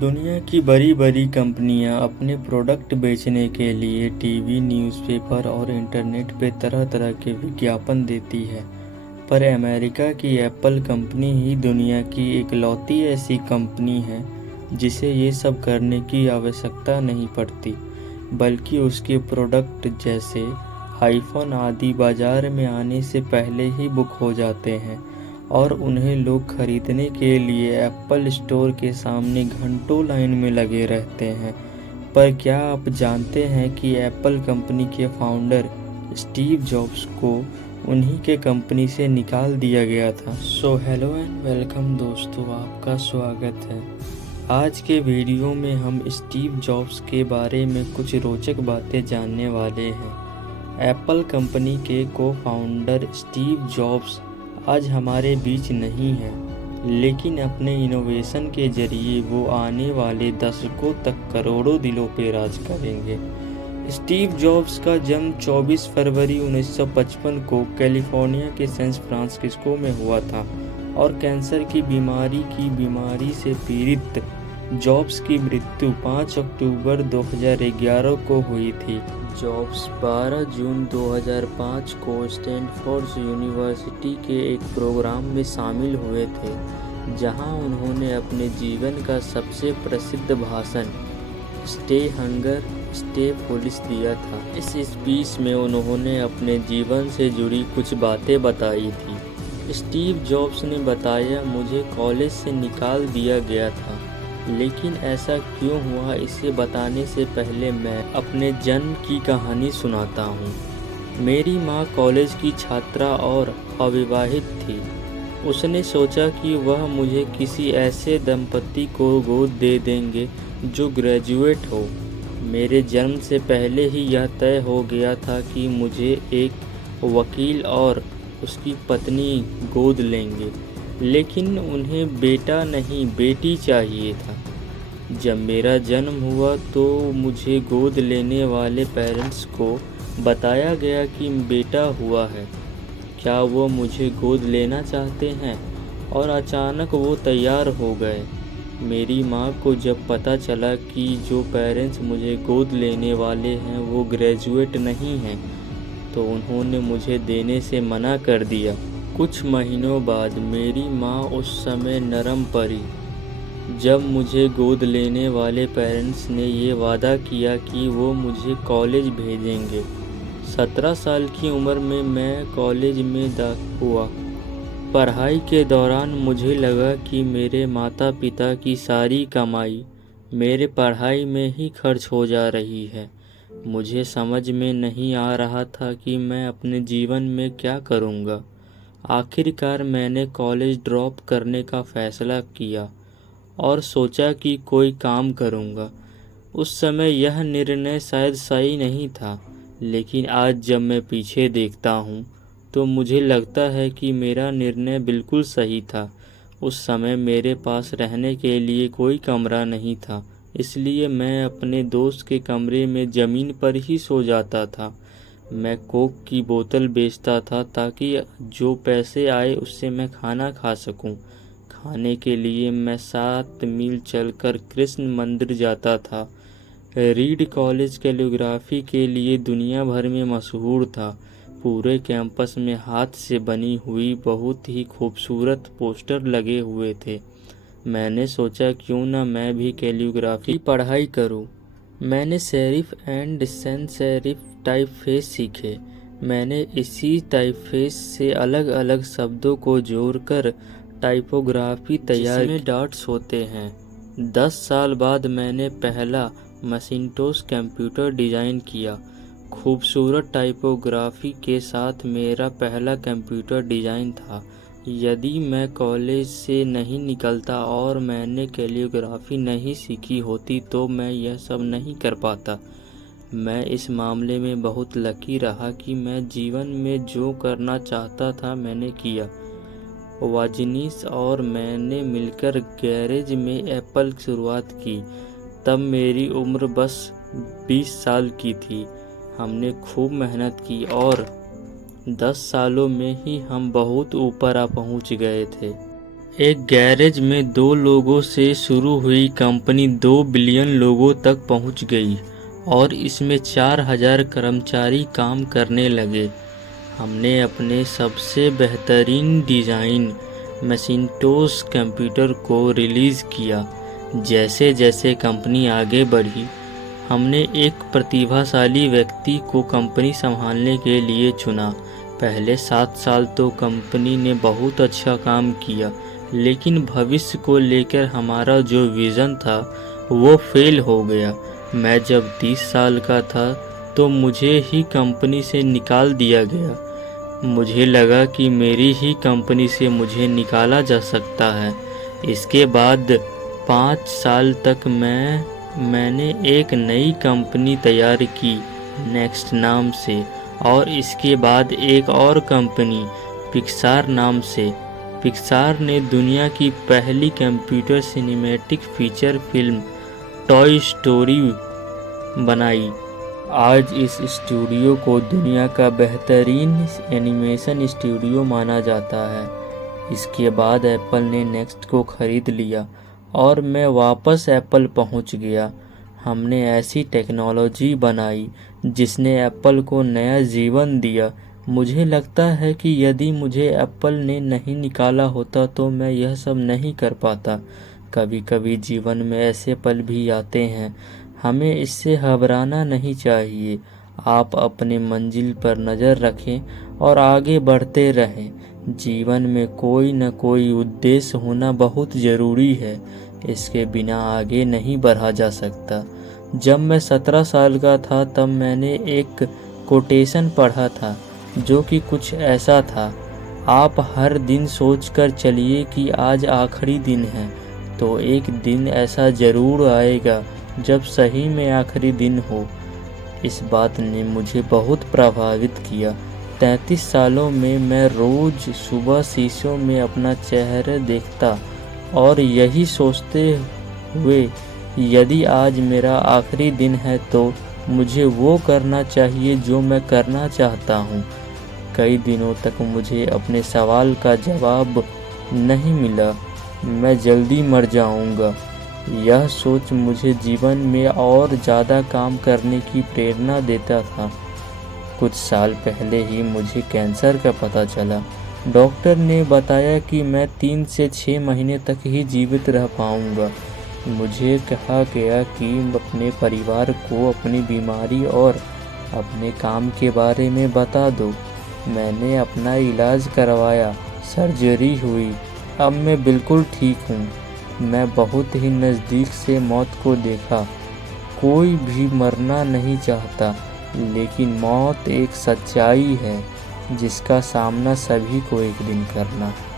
दुनिया की बड़ी बड़ी कंपनियां अपने प्रोडक्ट बेचने के लिए टीवी, न्यूज़पेपर और इंटरनेट पे तरह तरह के विज्ञापन देती है। पर अमेरिका की एप्पल कंपनी ही दुनिया की इकलौती ऐसी कंपनी है जिसे ये सब करने की आवश्यकता नहीं पड़ती, बल्कि उसके प्रोडक्ट जैसे आईफोन आदि बाजार में आने से पहले ही बुक हो जाते हैं और उन्हें लोग खरीदने के लिए एप्पल स्टोर के सामने घंटों लाइन में लगे रहते हैं। पर क्या आप जानते हैं कि एप्पल कंपनी के फाउंडर स्टीव जॉब्स को उन्हीं के कंपनी से निकाल दिया गया था। सो हेलो एंड वेलकम दोस्तों, आपका स्वागत है। आज के वीडियो में हम स्टीव जॉब्स के बारे में कुछ रोचक बातें जानने वाले हैं। एप्पल कंपनी के को फाउंडर स्टीव जॉब्स आज हमारे बीच नहीं है, लेकिन अपने इनोवेशन के जरिए वो आने वाले दशकों तक करोड़ों दिलों पे राज करेंगे। स्टीव जॉब्स का जन्म 24 फरवरी 1955 को कैलिफोर्निया के सैन फ्रांसिस्को में हुआ था और कैंसर की बीमारी से पीड़ित जॉब्स की मृत्यु 5 अक्टूबर 2011 को हुई थी। जॉब्स 12 जून 2005 को स्टैनफोर्ड यूनिवर्सिटी के एक प्रोग्राम में शामिल हुए थे, जहां उन्होंने अपने जीवन का सबसे प्रसिद्ध भाषण स्टे हंगर स्टे फुलिश दिया था। इस स्पीच में उन्होंने अपने जीवन से जुड़ी कुछ बातें बताई थी। स्टीव जॉब्स ने बताया, मुझे कॉलेज से निकाल दिया गया था, लेकिन ऐसा क्यों हुआ इसे बताने से पहले मैं अपने जन्म की कहानी सुनाता हूँ। मेरी माँ कॉलेज की छात्रा और अविवाहित थी। उसने सोचा कि वह मुझे किसी ऐसे दंपति को गोद दे देंगे जो ग्रेजुएट हो। मेरे जन्म से पहले ही यह तय हो गया था कि मुझे एक वकील और उसकी पत्नी गोद लेंगे, लेकिन उन्हें बेटा नहीं बेटी चाहिए था। जब मेरा जन्म हुआ तो मुझे गोद लेने वाले पेरेंट्स को बताया गया कि बेटा हुआ है, क्या वो मुझे गोद लेना चाहते हैं, और अचानक वो तैयार हो गए। मेरी माँ को जब पता चला कि जो पेरेंट्स मुझे गोद लेने वाले हैं वो ग्रेजुएट नहीं हैं, तो उन्होंने मुझे देने से मना कर दिया। कुछ महीनों बाद मेरी माँ उस समय नरम पड़ी जब मुझे गोद लेने वाले पेरेंट्स ने ये वादा किया कि वो मुझे कॉलेज भेजेंगे। 17 साल की उम्र में मैं कॉलेज में दाखिल हुआ। पढ़ाई के दौरान मुझे लगा कि मेरे माता पिता की सारी कमाई मेरे पढ़ाई में ही खर्च हो जा रही है। मुझे समझ में नहीं आ रहा था कि मैं अपने जीवन में क्या करूँगा। आखिरकार मैंने कॉलेज ड्रॉप करने का फ़ैसला किया और सोचा कि कोई काम करूँगा। उस समय यह निर्णय शायद सही नहीं था, लेकिन आज जब मैं पीछे देखता हूँ तो मुझे लगता है कि मेरा निर्णय बिल्कुल सही था। उस समय मेरे पास रहने के लिए कोई कमरा नहीं था, इसलिए मैं अपने दोस्त के कमरे में ज़मीन पर ही सो जाता था। मैं कोक की बोतल बेचता था ताकि जो पैसे आए उससे मैं खाना खा सकूं। खाने के लिए मैं 7 मील चलकर कृष्ण मंदिर जाता था। रीड कॉलेज कैलीग्राफी के लिए दुनिया भर में मशहूर था। पूरे कैंपस में हाथ से बनी हुई बहुत ही खूबसूरत पोस्टर लगे हुए थे। मैंने सोचा क्यों ना मैं भी कैलीग्राफी पढ़ाई करूं। मैंने serif and sans serif typeface सीखे। मैंने इसी टाइपफेस से अलग अलग शब्दों को जोड़कर टाइपोग्राफी तैयार की। डॉट्स होते हैं। 10 साल बाद मैंने पहला मैकिन्टोश कंप्यूटर डिज़ाइन किया। खूबसूरत टाइपोग्राफी के साथ मेरा पहला कंप्यूटर डिज़ाइन था। यदि मैं कॉलेज से नहीं निकलता और मैंने कैलीग्राफी नहीं सीखी होती तो मैं यह सब नहीं कर पाता। मैं इस मामले में बहुत लकी रहा कि मैं जीवन में जो करना चाहता था मैंने किया। वाजनीस और मैंने मिलकर गैरेज में एप्पल शुरुआत की। तब मेरी उम्र बस 20 साल की थी। हमने खूब मेहनत की और 10 सालों में ही हम बहुत ऊपर पहुंच गए थे। एक गैरेज में 2 लोगों से शुरू हुई कंपनी 2 बिलियन लोगों तक पहुंच गई और इसमें 4000 कर्मचारी काम करने लगे। हमने अपने सबसे बेहतरीन डिज़ाइन मैकिन्टोश कंप्यूटर को रिलीज़ किया। जैसे जैसे कंपनी आगे बढ़ी, हमने एक प्रतिभाशाली व्यक्ति को कंपनी संभालने के लिए चुना। पहले 7 साल तो कंपनी ने बहुत अच्छा काम किया, लेकिन भविष्य को लेकर हमारा जो विज़न था वो फेल हो गया। मैं जब 30 साल का था तो मुझे ही कंपनी से निकाल दिया गया। मुझे लगा कि मेरी ही कंपनी से मुझे निकाला जा सकता है। इसके बाद 5 साल तक मैंने एक नई कंपनी तैयार की नेक्स्ट नाम से, और इसके बाद एक और कंपनी पिक्सार नाम से। पिक्सार ने दुनिया की पहली computer cinematic feature film toy story बनाई। आज इस स्टूडियो को दुनिया का बेहतरीन एनिमेशन स्टूडियो माना जाता है। इसके बाद एप्पल ने नेक्स्ट को खरीद लिया और मैं वापस एप्पल पहुंच गया। हमने ऐसी टेक्नोलॉजी बनाई जिसने एप्पल को नया जीवन दिया। मुझे लगता है कि यदि मुझे एप्पल ने नहीं निकाला होता तो मैं यह सब नहीं कर पाता। कभी कभी जीवन में ऐसे पल भी आते हैं, हमें इससे घबराना नहीं चाहिए। आप अपने मंजिल पर नज़र रखें और आगे बढ़ते रहें। जीवन में कोई न कोई उद्देश्य होना बहुत ज़रूरी है, इसके बिना आगे नहीं बढ़ा जा सकता। जब मैं 17 साल का था तब मैंने एक कोटेशन पढ़ा था जो कि कुछ ऐसा था, आप हर दिन सोचकर चलिए कि आज आखिरी दिन है, तो एक दिन ऐसा ज़रूर आएगा जब सही में आखिरी दिन हो। इस बात ने मुझे बहुत प्रभावित किया। 33 सालों में मैं रोज़ सुबह शीशों में अपना चेहरा देखता और यही सोचते हुए यदि आज मेरा आखिरी दिन है तो मुझे वो करना चाहिए जो मैं करना चाहता हूँ। कई दिनों तक मुझे अपने सवाल का जवाब नहीं मिला, मैं जल्दी मर जाऊँगा। यह सोच मुझे जीवन में और ज़्यादा काम करने की प्रेरणा देता था। कुछ साल पहले ही मुझे कैंसर का पता चला। डॉक्टर ने बताया कि मैं 3 से 6 महीने तक ही जीवित रह पाऊँगा। मुझे कहा गया कि अपने परिवार को अपनी बीमारी और अपने काम के बारे में बता दो। मैंने अपना इलाज करवाया, सर्जरी हुई, अब मैं बिल्कुल ठीक हूँ। मैं बहुत ही नज़दीक से मौत को देखा। कोई भी मरना नहीं चाहता, लेकिन मौत एक सच्चाई है जिसका सामना सभी को एक दिन करना है।